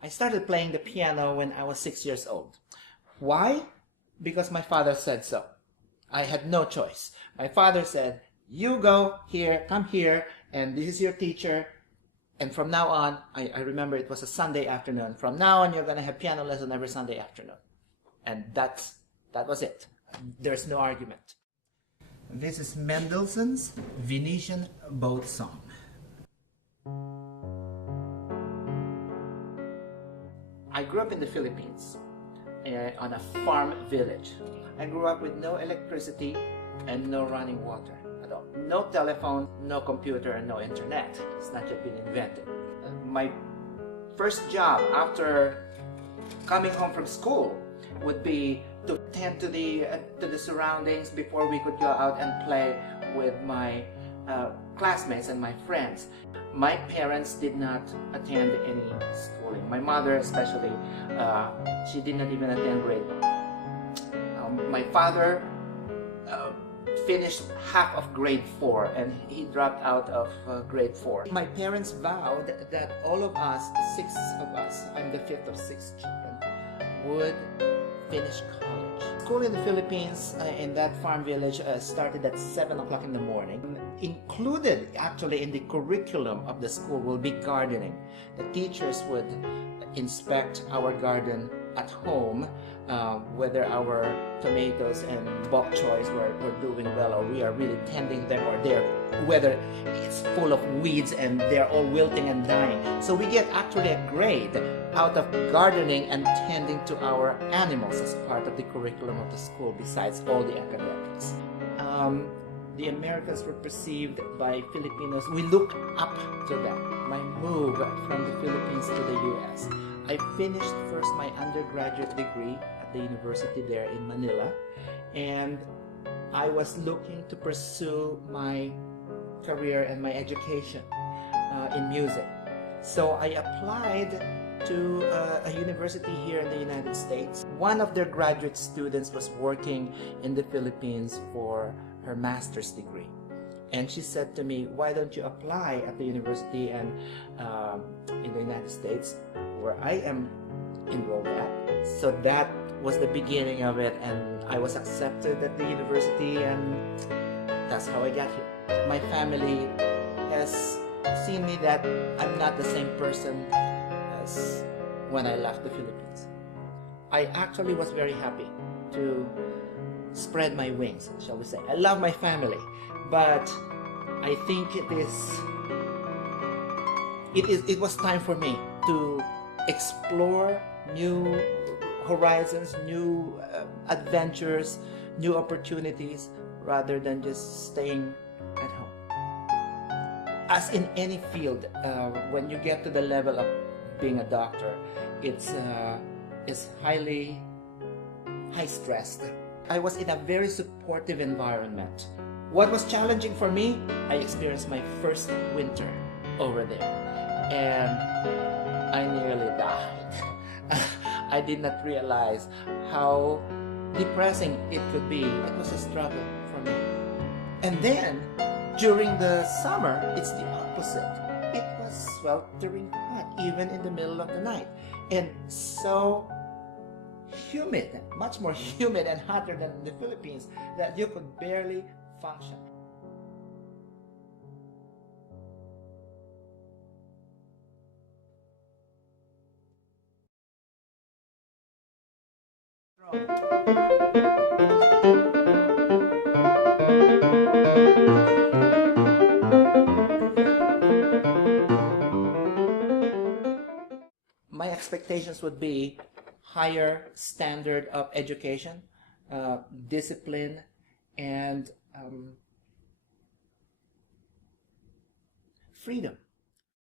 I started playing the piano when I was 6 years old. Why? Because my father said so. I had no choice. My father said, you go here, come here, and this is your teacher. And from now on, I remember it was a Sunday afternoon. From now on, you're going to have piano lesson every Sunday afternoon. And that was it. There's no argument. This is Mendelssohn's Venetian Boat Song. I grew up in the Philippines, on a farm village. I grew up with no electricity and no running water at all. No telephone, no computer, and no internet. It's not yet been invented. My first job after coming home from school would be to tend to the surroundings before we could go out and play with my classmates and my friends. My parents did not attend any schooling. My mother especially, she did not even attend grade 1. My father finished half of grade 4 and he dropped out of grade 4. My parents vowed that all of us, 6 of us, I'm the 5th of 6 children, would finish college. School in the Philippines, in that farm village, started at 7 o'clock in the morning. Included actually in the curriculum of the school will be gardening. The teachers would inspect our garden at home, whether our tomatoes and bok choys were doing well, or we are really tending them, or whether it's full of weeds and they're all wilting and dying. So we get actually a grade out of gardening and tending to our animals as part of the curriculum of the school, besides all the academics. The Americans were perceived by Filipinos, we look up to them. My move from the Philippines to the US, I finished first my undergraduate degree at the university there in Manila, and I was looking to pursue my career and my education in music. So I applied to a university here in the United States. One of their graduate students was working in the Philippines for her master's degree. And she said to me, why don't you apply at the university and in the United States where I am enrolled at? So that was the beginning of it, and I was accepted at the university, and that's how I got here. My family has seen me that I'm not the same person as when I left the Philippines. I actually was very happy to spread my wings, shall we say. I love my family, but I think it was time for me to explore new horizons, new adventures, new opportunities, rather than just staying at home. As in any field, when you get to the level of being a doctor, it's high stressed. I was in a very supportive environment. What was challenging for me, I experienced my first winter over there, and I nearly died. I did not realize how depressing it could be. It was a struggle for me. And then, during the summer, it's the opposite. It was sweltering hot, even in the middle of the night. And so humid, much more humid and hotter than in the Philippines, that you could barely function. My expectations would be higher standard of education, discipline, and freedom.